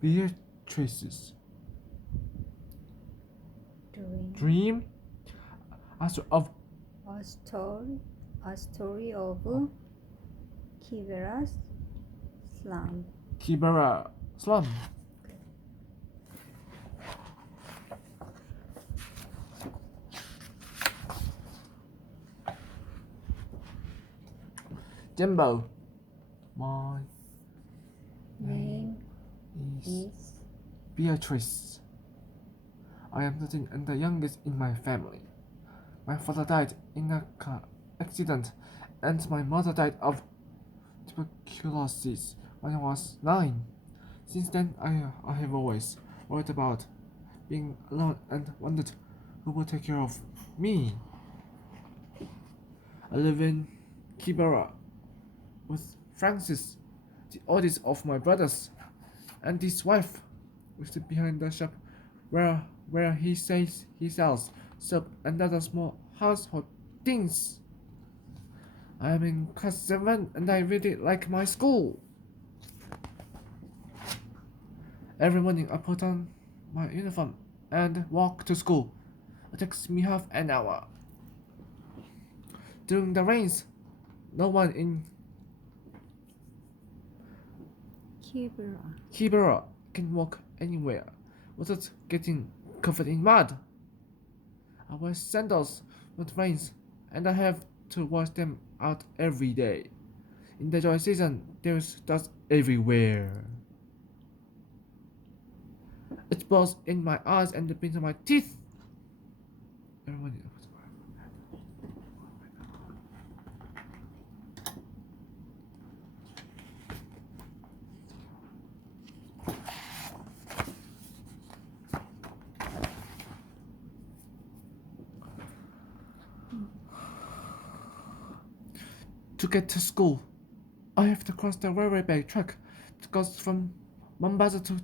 Beatrice's Dream. of A story of Kibera's slum. Kibera slum. Jimbo, my Name is is Beatrice. I am 13 and the youngest in my family. My father died in a car accident, and my mother died of tuberculosis when I was 9. Since then, I have always worried about being alone and wondered who would take care of me. I live in Kibera with Francis, the oldest of my brothers, and his wife, who lives behind the shop where he says he sells soap and other small household things. I am in class 7 and I really like my school. Every morning I put on my uniform and walk to school. It takes me half an hour. During the rains, no one in Kibera can walk anywhere without getting covered in mud. I wear sandals when it rains, and I have to wash them out every day. In the dry season, there's dust everywhere. It burns in my eyes and between my teeth. Everyone, to get to school, I have to cross the railway track that goes from Mombasa to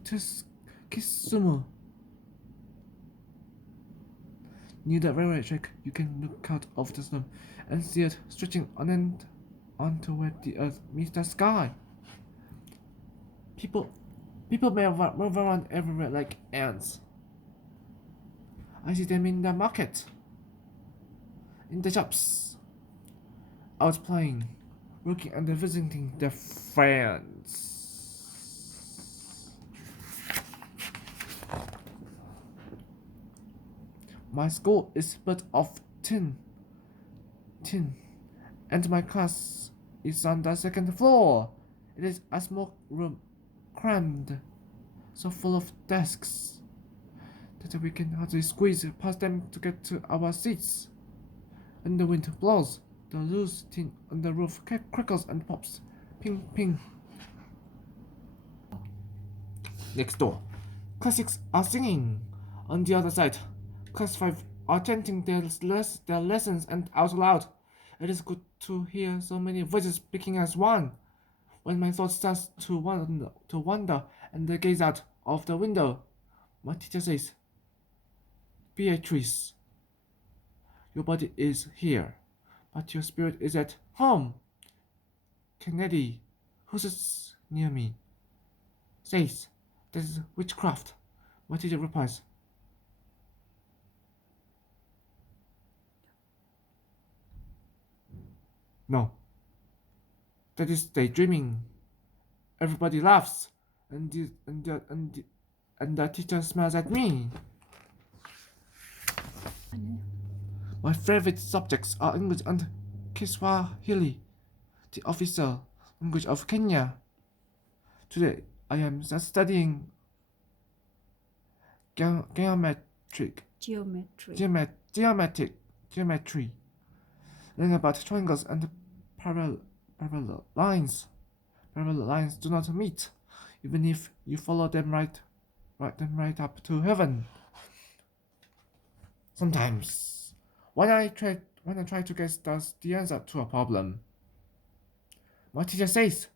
Kisumu. Near the railway track, you can look out of the snow and see it stretching on end onto where the earth meets the sky. People, people move around everywhere like ants. I see them in the market, in the shops, out playing, working and visiting their friends. My school is built of tin, and my class is on the second floor. It is a small room, crammed, so full of desks that we can hardly squeeze past them to get to our seats. When the wind blows, the loose tin on the roof crackles and pops. Ping, ping. Next door, Class 6 are singing. On the other side, Class 5 are chanting their lessons and out loud. It is good to hear so many voices speaking as one. When my thoughts start to wander and I gaze out of the window, my teacher says, Beatrice, your body is here, but your spirit is at home. Kennedy, who sits near me, says, that is witchcraft. My teacher replies, no, that is daydreaming. Everybody laughs, and the teacher smiles at me. My favorite subjects are English and Kiswahili, the official language of Kenya. Today, I am studying geometric geometry, learning about triangles and parallel lines. Parallel lines do not meet, even if you follow them right up to heaven. Sometimes, when I try to guess the answer to a problem, my teacher says,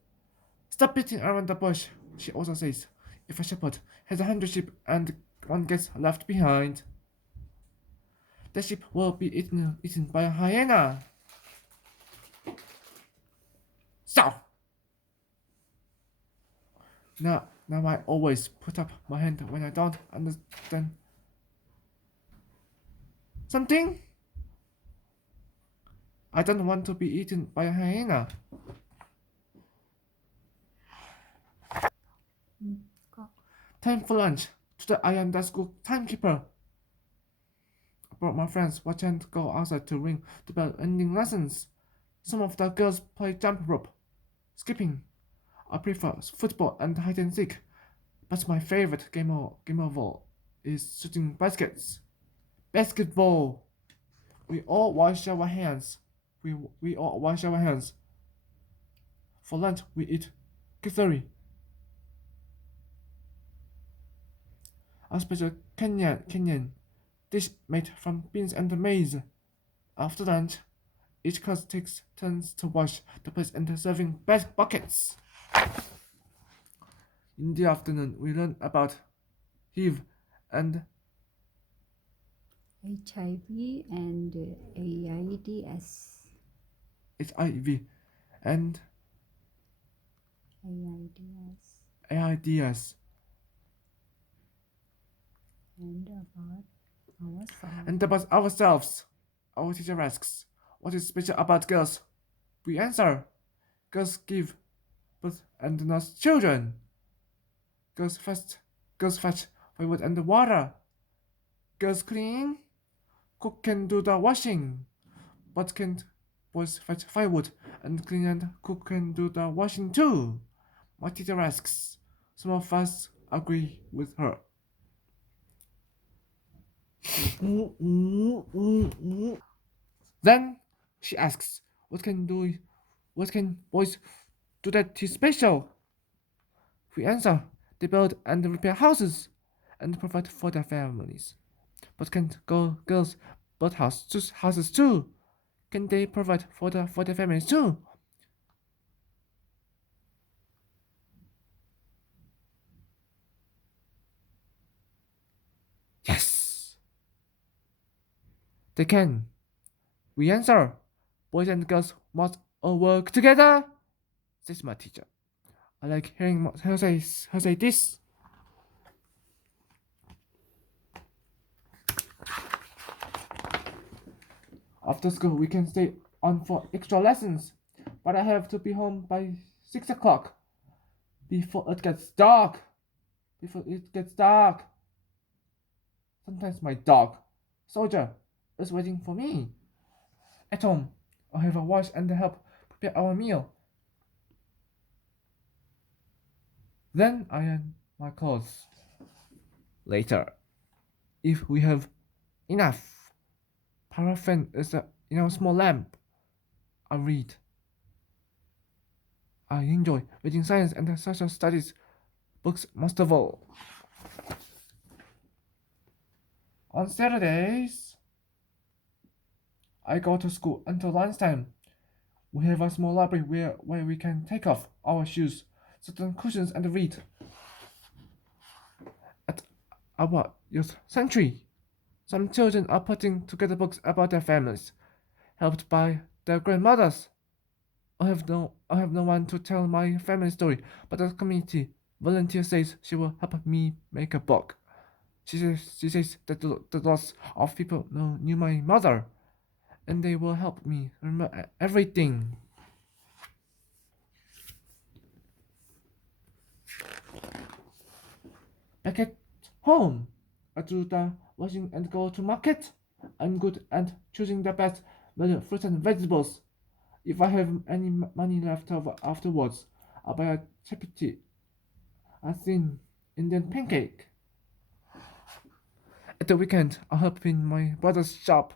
"Stop beating around the bush." She also says, "If a shepherd has 100 sheep and one gets left behind, the sheep will be eaten by a hyena." So, Now I always put up my hand when I don't understand something. I don't want to be eaten by a hyena. Có. Time for lunch. Today I am the school timekeeper. I brought my friends watching to go outside to ring the bell ending lessons. Some of the girls play jump rope, skipping. I prefer football and hide and seek, but my favorite game of all is shooting baskets. Basketball. We all wash our hands. We all wash our hands. For lunch we eat kisari, a special Kenyan dish made from beans and maize. After lunch, each class takes turns to wash the plates and serving buckets. In the afternoon, we learn about HIV and HIV and AIDS. HIV and AIDS. AIDS And about ourselves. Our teacher asks, "What is special about girls?" We answer, "Girls give birth and nurse children. Girls fetch firewood and water. Girls clean, cook can do the washing, but can't boys fetch firewood and clean and cook can do the washing too?" My teacher asks. Some of us agree with her. Then she asks, what can boys do that is special?" We answer, they build and repair houses and provide for their families. But can't girls build houses too? Can they provide for their families too? Yes, they can. We answer, boys and girls must all work together, says my teacher. I like hearing her say this. After school, we can stay on for extra lessons, but I have to be home by 6 o'clock before it gets dark. Sometimes my dog, Soldier, is waiting for me. At home, I have a wash and help prepare our meal. Then I iron my clothes. Later, if we have enough, paraffin is in a small lamp. I read. I enjoy reading science and social studies books most of all. On Saturdays, I go to school until lunchtime. We have a small library where we can take off our shoes, sit on cushions, and read. At our youth century, some children are putting together books about their families, helped by their grandmothers. I have no one to tell my family story, but the community volunteer says she will help me make a book. She says that the lots of people knew my mother, and they will help me remember everything. Back at home, I do the washing and go to market. I'm good at choosing the best fruits and vegetables. If I have any money left over afterwards, I'll buy a chapati, a thin Indian pancake. At the weekend, I'll help in my brother's shop,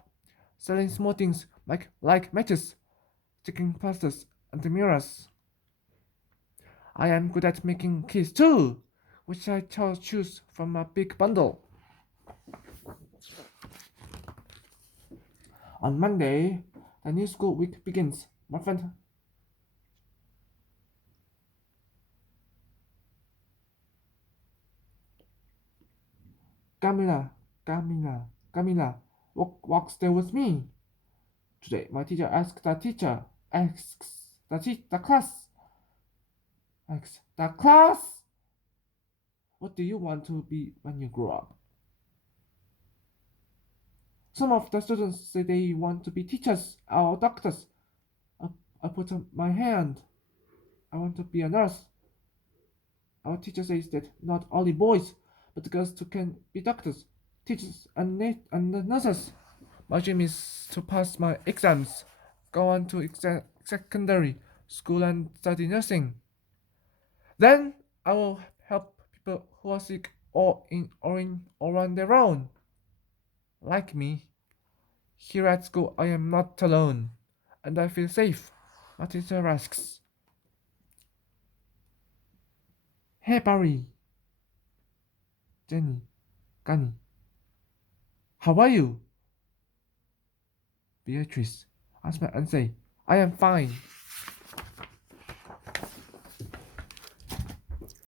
selling small things like matches, chicken pastas, and mirrors. I am good at making keys too, which I choose from a big bundle. On Monday, the new school week begins. My friend Camila walks there with me. Today, my teacher asks the class, What do you want to be when you grow up? Some of the students say they want to be teachers or doctors. I, I put up my hand. I want to be a nurse. Our teacher says that not only boys, but girls too can be doctors, teachers, and nurses. My dream is to pass my exams, go on to secondary school and study nursing. Then I will help people who are sick or on their own. Like me. Here at school I am not alone, and I feel safe. My teacher asks, "Hey Barry, Jenny, Gani, how are you?" Beatrice, I smile and say, "I am fine."